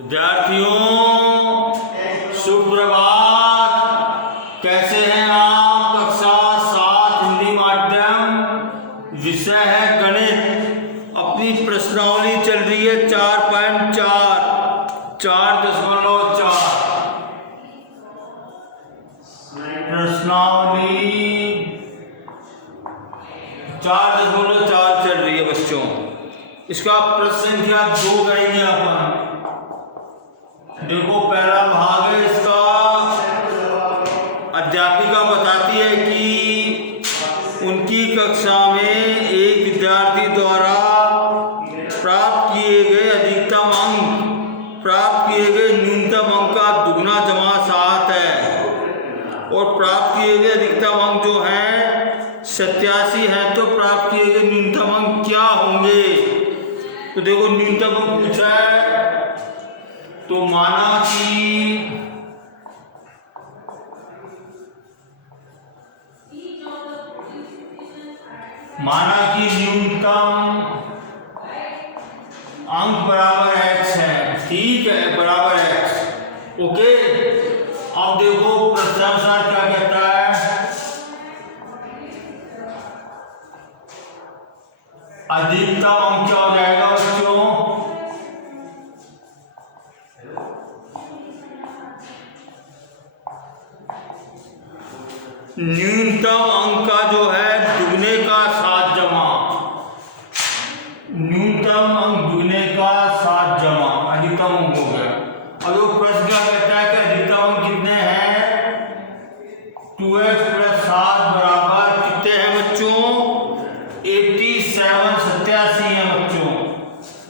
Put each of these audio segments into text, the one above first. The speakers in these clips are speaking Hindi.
विद्यार्थियों सुप्रभात। कैसे हैं आप? कक्षा 7 हिंदी माध्यम, विषय है गणित। अपनी प्रश्नावली चल रही है 4.4 4.4 प्रश्नावली 4.4 चल रही है बच्चों। इसका प्रश्न संख्या 2 करेंगे अपन। देखो पहला भाग है इसका। अध्यापिका बताती है कि उनकी कक्षा में एक विद्यार्थी द्वारा प्राप्त किए गए न्यूनतम अंक का दुगना जमा 7 है और प्राप्त किए गए अधिकतम अंक जो हैं 87 हैं। तो प्राप्त किए गए न्यूनतम अंक क्या होंगे? तो देखो न्यूनतम अंक पूछा है। तो माना कि न्यूनतम अंक बराबर x है। ठीक है, बराबर x। ओके, अब देखो प्रश्नानुसार क्या कहता है। अधिकतम अंक क्या हो जाएगा बच्चों? न्यूनतम अंक का जो है दुगने का 7 जमा। न्यूनतम अंक दुगने का 7 जमा अधिकतम अंक हो गया। अब वो प्रश्न क्या कहता है कि अधिकतम अंक कितने हैं? 2x + 7 बराबर कितने हैं बच्चों? 87 है बच्चों।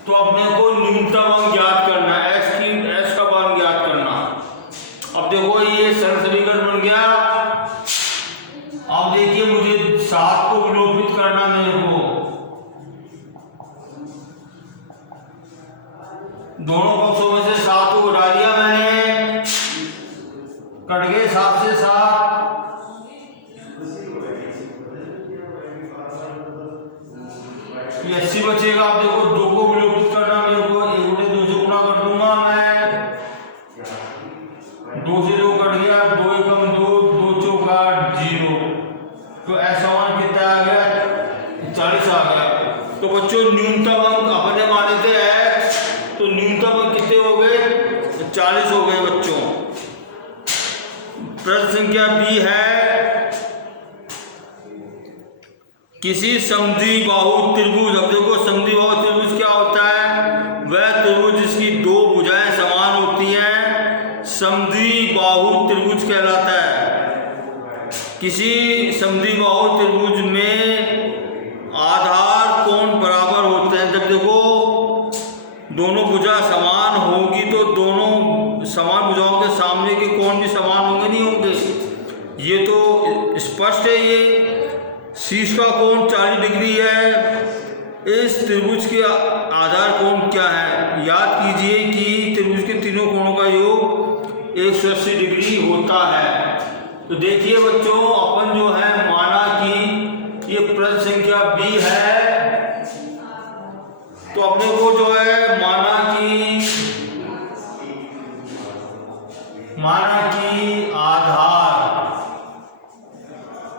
तो अपने को न्यूनतम अंक ज्ञात करना है, x का मान ज्ञात करना। अब देखो ये सरल समीकरण बन गया। अब देखिए मुझे 7 को विलोपित करना, मेरे को दोनों पक्षों में से 7 को घटा दिया मैंने, कट गए 7 से 7, 80 बचेगा। अब देखो 2 को विलोपित करना, मेरे को 1 बटे 2 से गुणा कर दूंगा मैं। 2 से 2 कट गया, 2 एकम 2, 2 चौका 0। तो ऐसा मान कितना आ गया? 40 आ गया। तो बच्चों न्यूनतम अंक अपने माने थे x, तो न्यूनतम अंक कितने हो गए? 40 हो गए बच्चों। प्रश्न संख्या B है, किसी समद्विबाहु त्रिभुज। अब देखो समद्विबाहु त्रिभुज क्या होता है? वह त्रिभुज जिसकी 2 भुजाएं समान होती हैं समद्विबाहु त्रिभुज कहलाता है। किसी समद्विबाहु त्रिभुज में आधार कोण बराबर होते हैं। जब देखो दोनों भुजा समान होगी तो दोनों समान भुजाओं के सामने के कोण भी समान होंगे, नहीं होंगे? ये तो स्पष्ट है। ये शीर्ष का कोण 40 डिग्री है। इस त्रिभुज के आधार कोण क्या है? याद कीजिए कि त्रिभुज के तीनों कोणों का योग 180 डिग्री होता है। तो देखिए बच्चों, अपन जो है माना कि ये प्रश्न संख्या B है। तो अपने को जो है माना कि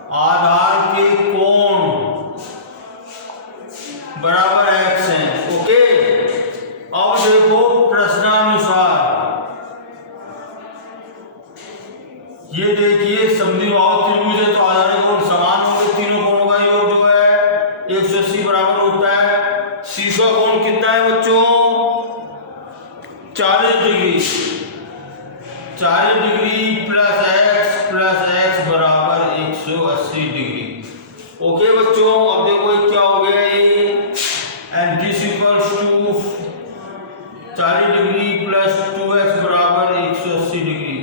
आधार के कोण बराबर x है। ओके, अब देखो प्रश्नानुसार ये देखिए समद्विबाहु त्रिभुज है तो आधार कोण समान होंगे। तीनों कोणों का योग जो है 180 बराबर होता है। शीर्ष का कोण कितना है बच्चों? 40 डिग्री। 40 डिग्री प्लस x बराबर 180 डिग्री। ओके बच्चों, अब देखो ये क्या हो गया? ये एंटीसिपल्स टू 40 डिग्री प्लस 2x बराबर 180 डिग्री।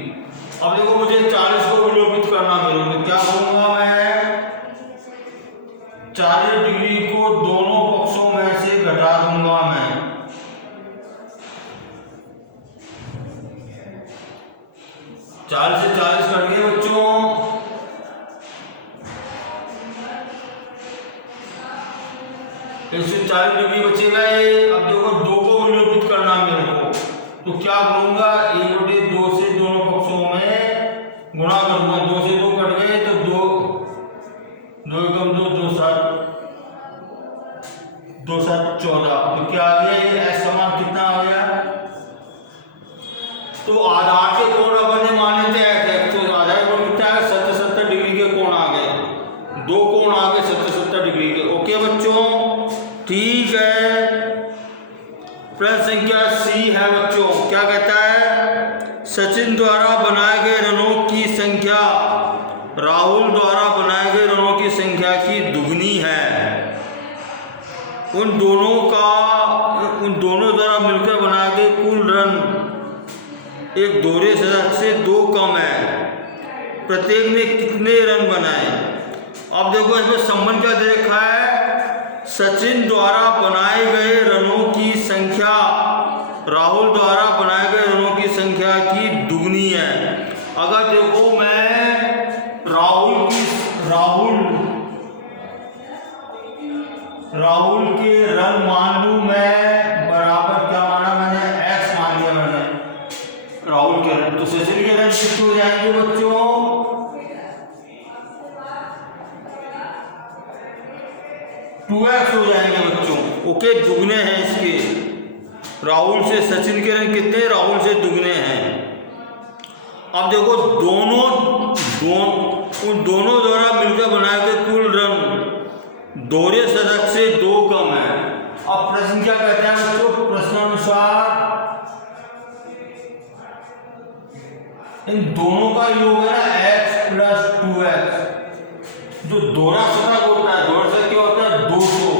अब देखो मुझे 40 को विलोपित करना, मेरे को क्या करूंगा मैं? 40 डिग्री को दोनों पक्षों में से घटा दूंगा मैं। चालीस से 40 कट गए बच्चों। 140 डिग्री बचेगा ये। अब देखो 2 को विलोपित करना मेरे को, तो क्या करूंगा, 1/2 से दोनों पक्षों में गुणा करूंगा। 2 से 2 कट गए तो 2 2 एकम 2 2 7 2 7 14। तो क्या आ गया ये s समान कितना आ गया। तो आधार के कोण अपन ने माने थे x, तो आधार कोण कितना है 70 डिग्री के कोण आ गए, 2 कोण आ गए 70 डिग्री के। ओके बच्चों, ठीक है। प्रश्न संख्या सी है बच्चों, क्या कहता है, सचिन द्वारा बनाए गए रनों की संख्या राहुल द्वारा बनाए गए रनों की संख्या की दुगनी है। उन दोनों द्वारा मिलकर बनाए गए कुल रन एक दोहरे सदस्य से 2 कम है। प्रत्येक ने कितने रन बनाए। अब देखो इसमें संबंध क्या दे रखा है, सचिन द्वारा बनाए गए रनों की संख्या राहुल द्वारा बनाए गए रनों की संख्या की दुगनी है। अगर देखो मैं राहुल के रन मान लूं, मैं बराबर क्या माना मैंने, x मान लिया मैंने राहुल के रन। तो सचिन के रन कितने हो जाएंगे बच्चों, 2x हो जाएंगे बच्चों। ओके, दुगने हैं इसके, राहुल से सचिन के रन कितने, राहुल से दुगने हैं। अब देखो उन दोनों द्वारा मिलकर बनाए गए कुल रन दोहरे सदस्य से 2 कम है। अब प्रश्न क्या कहते हैं बच्चों, प्रश्नानुसार इन दोनों का योग है ना x + 2x। जो दोहरा शतक होता है, दोहरा शतक क्या होता है 200,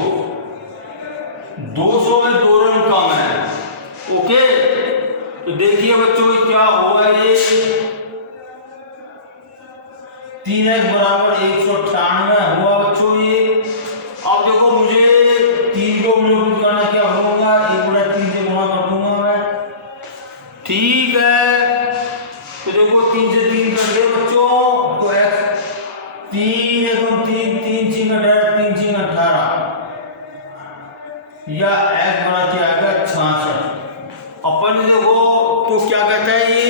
200 में 2 रन कम है। ओके, तो देखिए बच्चों क्या होगा, ये 3x = 198 हुआ बच्चों ये। अब देखो मुझे 3 को निरूपित करना, क्या होगा 1/3 से गुणा कर दूंगा मैं, ठीक है। तो देखो 3 से 3 कट गए बच्चों, तो x 3 एकम 3 3 6 18 3 6 18 या x बड़ा क्या आएगा 66। अपन देखो तो क्या कहता है ये,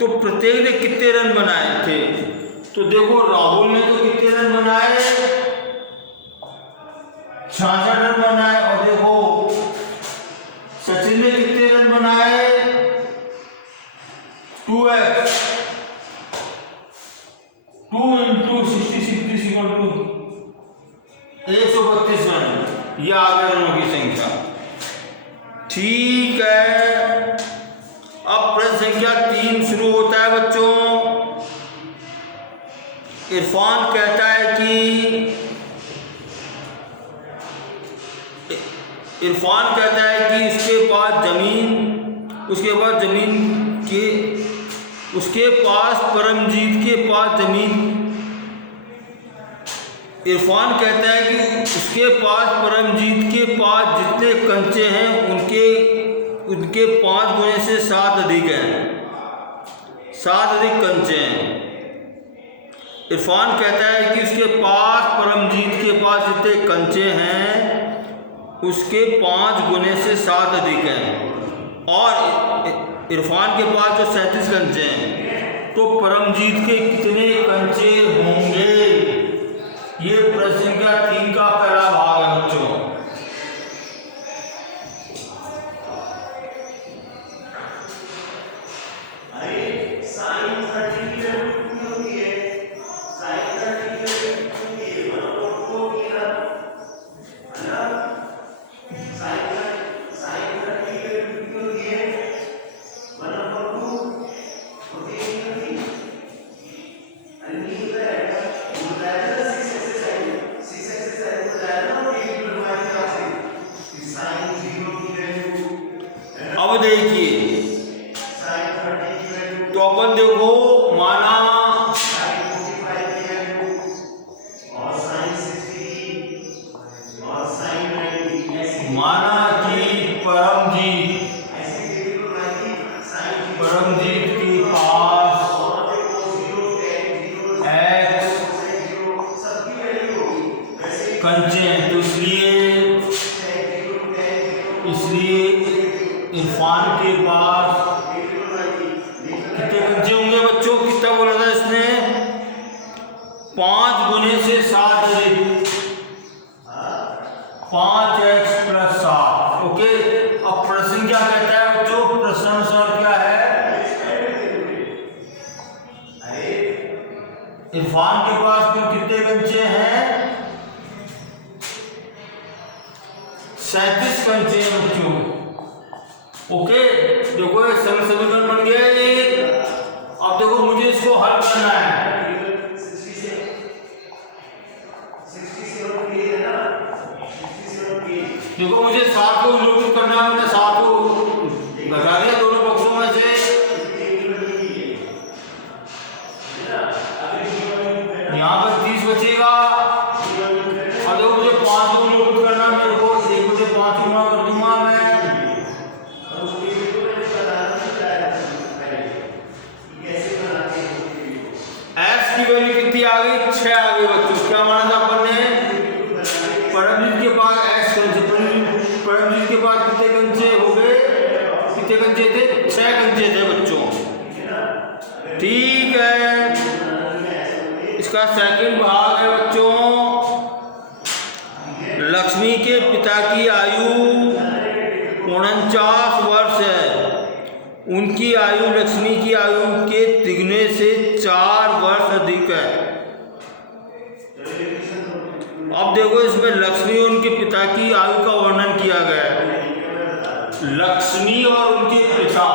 तो प्रत्येक ने कितने रन बनाए थे। तो देखो राहुल ने तो कितने रन बनाए, 66 रन बनाए। और देखो सचिन ने कितने रन बनाए, 2x 2 × 66 = 132 रन, यह आ गया रनों की संख्या, ठीक है। अब प्रश्न संख्या 3 शुरू होता है बच्चों। इरफान कहता है कि उसके पास परमजीत के पास जमीन, इरफान कहता है कि उसके पास परमजीत के पास जितने कंचे हैं उनके 5 गुने से 7 अधिक हैं, 7 अधिक कंचे हैं। इरफान कहता है कि उसके पास परमजीत के पास जितने कंचे हैं उसके 5 गुने से 7 अधिक हैं, और इरफान के पास जो 37 कंचे हैं, तो परमजीत के कितने कंचे होंगे। ये प्रश्न का 3 का पहला भाग है बच्चों। अब देखिए, तो अपन देखो माना कि परमजीत के पास कंचे हैं, तो इसलिए इरफान के पास कितने कंचे होंगे बच्चों? कितना बोला था इसने? 5 गुने से 7 अधिक 5x + 7। ओके, अब प्रश्न क्या कहता है बच्चों? प्रश्न अनुसार क्या है? इरफान के पास कुल कितने कंचे हैं? 37 कंचे हैं बच्चों। ओके, देखो ये सरल समीकरण बन गया एक। अब देखो मुझे इसको हल करना है। देखो मुझे 7 को विलोपित करना है। मैंने 7 को घटा दिया दोनों पक्षों में से। यहाँ पर 30 बचेगा। अब देखो मुझे 5 को विलोपित करना है। मेरे को 1/5 गुना कर दूंगा मैं। x की वैल्यू कितनी आ गई? 6 आ गई बच्चों। क्या माना था अपन ने? परमजीत के पास x कंचे, परमजीत के पास कितने कंचे हो गए? कितने कंचे थे? 6 कंचे थे बच्चों। ठीक है, इसका सेकंड भाग है बच्चों। लक्ष्मी के पिता की आयु 49 वर्ष है। उनकी आयु लक्ष्मी की आयु के तिगुने से 4 वर्ष अधिक है। अब देखो इसमें लक्ष्मी और उनके पिता की आयु का वर्णन किया गया है। लक्ष्मी और उनके पिता,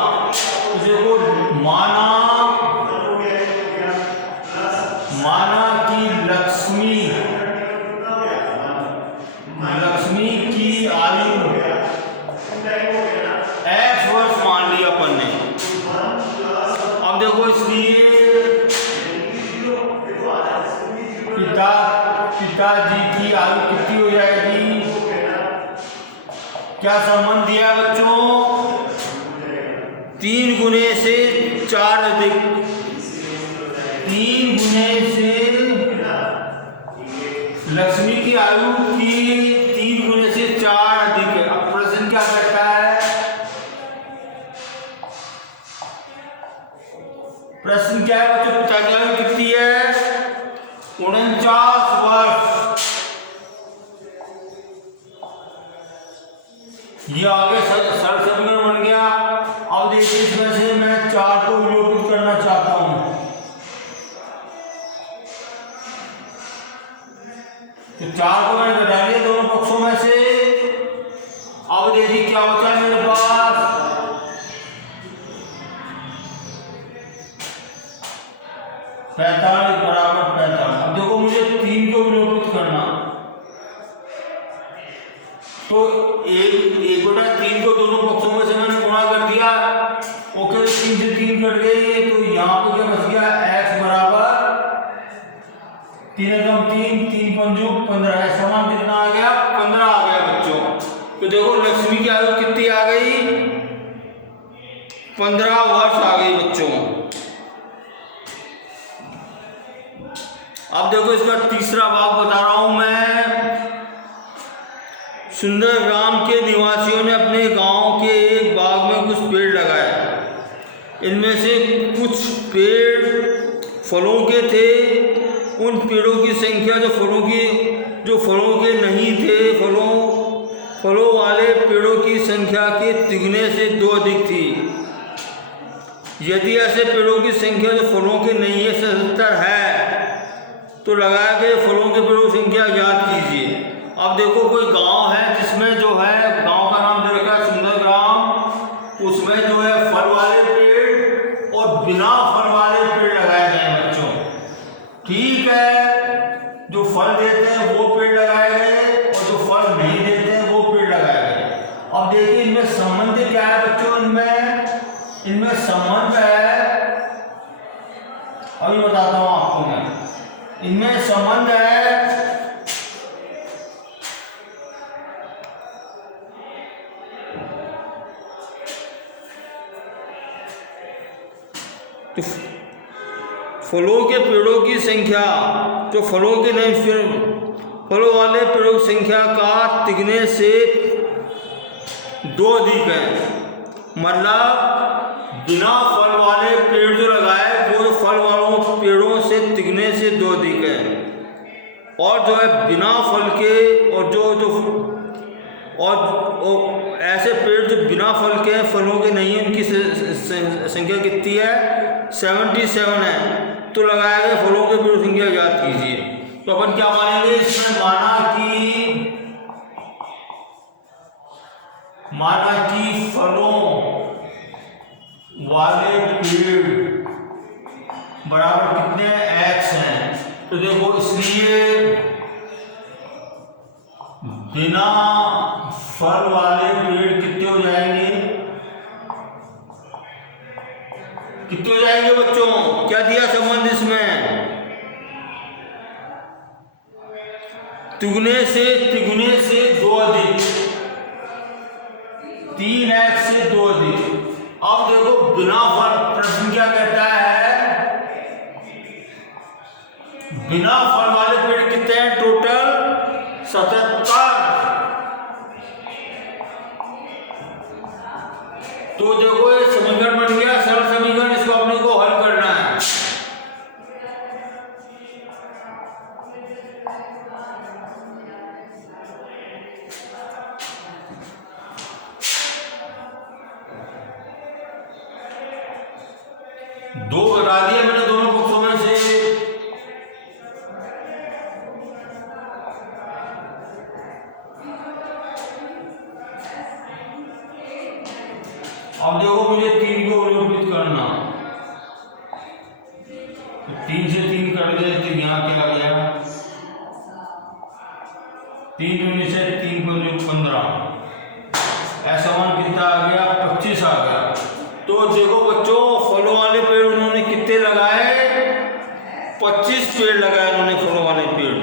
देखो माना कि लक्ष्मी की आयु x वर्ष मान लिया अपन ने। अब देखो इसलिए पिताजी की आयु कितनी हो जाएगी? क्या संबंध दिया बच्चों? 3 गुने से 4 अधिक। 3 गुने से लक्ष्मी की आयु की 3 गुने से 4 अधिक है। अब प्रश्न क्या कहता है? प्रश्न क्या है बच्चों? पिता की आयु कितनी है? 49 वर्ष। ये आगे सरल समीकरण बन गया। अब देखिए इसमें से मैं 4 को विलोपित करना चाहता हूं। तो 4 को मैंने घटा लिया दोनों पक्षों में से। अब देखिए क्या बचा है मेरे पास? 45 बराबर 45। अब देखो मुझे 3 को विलोपित करना, तो 1/3 को दोनों पक्षों में से मैंने गुणा कर दिया। ओके, 3 से 3 कट गए। तो यहाँ पे क्या बच गया? x बराबर 3 × 3 3 × 15। समान कितना आ गया? 15 आ गया बच्चों। तो देखो लक्ष्मी की आयु कितनी आ गई? 15 वर्ष आ गई बच्चों। अब देखो इसका तीसरा भाग बता रहा हूं मैं। सुंदर ग्राम के निवासियों ने अपने गांव के एक बाग में कुछ पेड़ लगाए। इनमें से कुछ पेड़ फलों के थे। उन पेड़ों की संख्या जो फलों के नहीं थे, फलों वाले पेड़ों की संख्या के तिगुने से 2 अधिक थी। यदि ऐसे पेड़ों की संख्या जो फलों के नहीं है 77 है, तो लगाए गए फलों के पेड़ों की संख्या ज्ञात कीजिए। अब देखो कोई गांव है जिसमें जो है, गांव का नाम दे रखा है सुंदर ग्राम। उसमें जो है फल वाले पेड़ और बिना फल वाले पेड़ लगाए गए हैं बच्चों। ठीक है, जो फल देते हैं वो पेड़ लगाए गए और जो फल नहीं देते हैं वो पेड़ लगाए गए। अब देखिए इनमें संबंध क्या है बच्चों? इनमें संबंध है, अभी बताता हूं आपको मैं। इनमें संबंध है तो फलों के पेड़ों की संख्या जो फलों के नहीं, फलों वाले पेड़ों की संख्या का तिगुने से 2 अधिक है। मतलब बिना फल वाले पेड़ जो लगाए वो जो फल वालों पेड़ों से तिगने से दो अधिक है, और जो है बिना फल के और जो ऐसे पेड़ जो बिना फल के हैं, फलों के नहीं है, उनकी संख्या कितनी है? 77 है। तो लगाए गए फलों के पेड़ संख्या याद कीजिए। तो अपन क्या मानेंगे इसमें? माना कि फलों वाले पेड़ बराबर कितने x हैं। तो देखो इसलिए बिना फल वाले पेड़ कितने हो जाएंगे? कितने हो जाएंगे बच्चों? क्या दिया संबंध इसमें? तिगुने से 2 अधिक, 3x से 2 अधिक। अब देखो बिना फल, प्रश्न क्या कहता है? बिना फल वाले पेड़ कितने हैं? टोटल 77। तो देखो ये समीकरण बन गया, सरल समीकरण, इसको अपने को हल करना है। दो घटा दिया मैंने दोनों पक्षों में से। अब देखो मुझे 3 को अवलोकित करना। 3 से 3 कट गए, तो यहाँ क्या आ गया? 3 दूनी से 3 को 15, ऐसा मान कितना आ गया? 25 आ गया। तो देखो बच्चों फलों वाले पेड़ उन्होंने कितने लगाए? 25 पेड़ लगाए उन्होंने फलों वाले पेड़।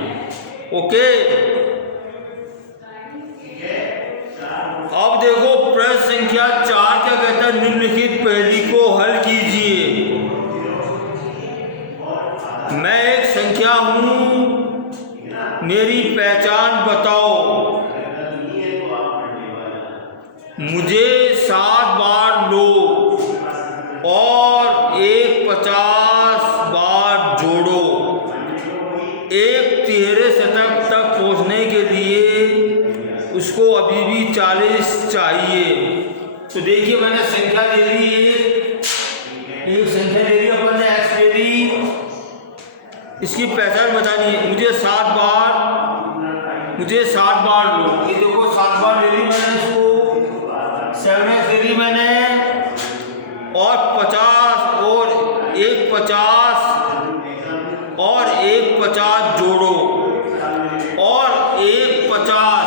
ओके, अब देखो प्रश्न संख्या 4 क्या कहता है? निम्नलिखित पहेली को हल कीजिए। मैं एक संख्या हूं, मेरी पहचान बताओ, मुझे 7 बार लो और 50 बार जोड़ो। एक तिहरे शतक तक पहुंचने के लिए उसको अभी भी 40 चाहिए। तो देखिए मैंने संख्या दे दी, एक संख्या दे दी अपन ने, x दे दी, इसकी पहचान बतानी है। मुझे 7 बार लो। ये देखो 7 बार ले ली मैंने, इसको 7x दे दी मैंने, और 50 और एक 50 जोड़ो, और एक 50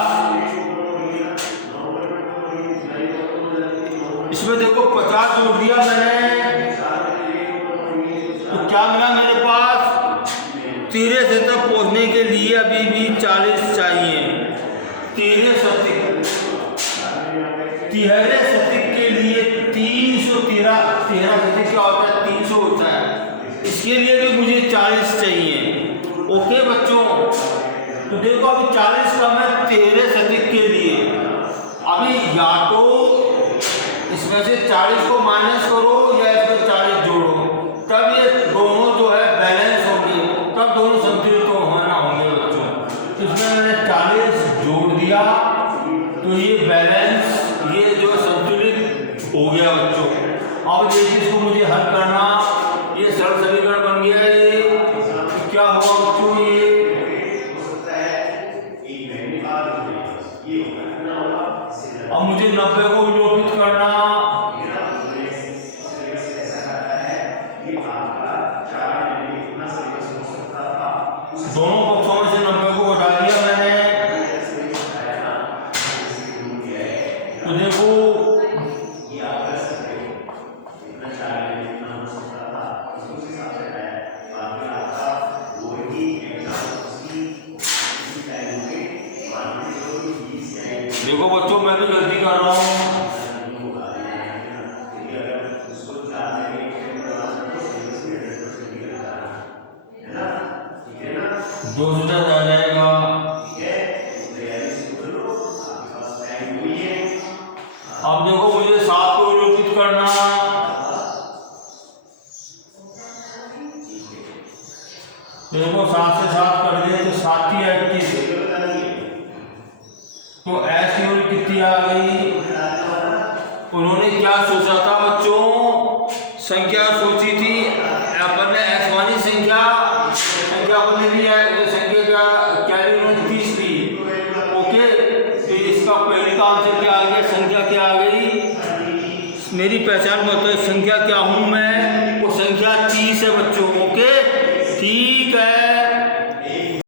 इसमें देखो 50 जोड़ दिया मैंने, तो क्या मिला मेरे पास? तिहरे शतक पहुंचने के लिए अभी भी 40 चाहिए। तिहरे शतक के लिए 313 शतक क्या होता है? 300 होता है। इसके लिए भी मुझे 40 चाहिए। ओके बच्चों, तो देखो अभी 40 कम है तिहरे शतक के लिए। अभी या तो इसमें से 40 को माइनस करो या इसमें 40 जोड़ो, तब ये दोनों जो है बैलेंस होंगे, तब दोनों संतुलित होंगे बच्चों। इसमें मैंने 40 जोड़ दिया तो ये बैलेंस, ये जो संतुलित हो गया बच्चों। अब देखिए इसको मुझे हल करना, ये सरल समीकरण बन गया। ये क्या हुआ बच्चों? अब मुझे 90 को विलोपित करना। दोनों पक्षों में से 90 को हटा दिया मैंने। तो देखो बच्चों मैं भी गलती कर रहा हूँ। दो से आ जाएगा। अब देखो मुझे 7 को विलोपित तो एस की यूनिट कितनी आ गई? उन्होंने क्या सोचा था बच्चों? संख्या सोची थी अपन ने एस वाली संख्या अपन ने ली है, तो संख्या क्या ली उन्होंने? 30 ली। ओके, तो इसका पहले का आंसर क्या आ गया? संख्या क्या आ गई? मेरी पहचान बताओ, संख्या क्या हूं मैं? वो संख्या 30 है बच्चों। ओके, ठीक है।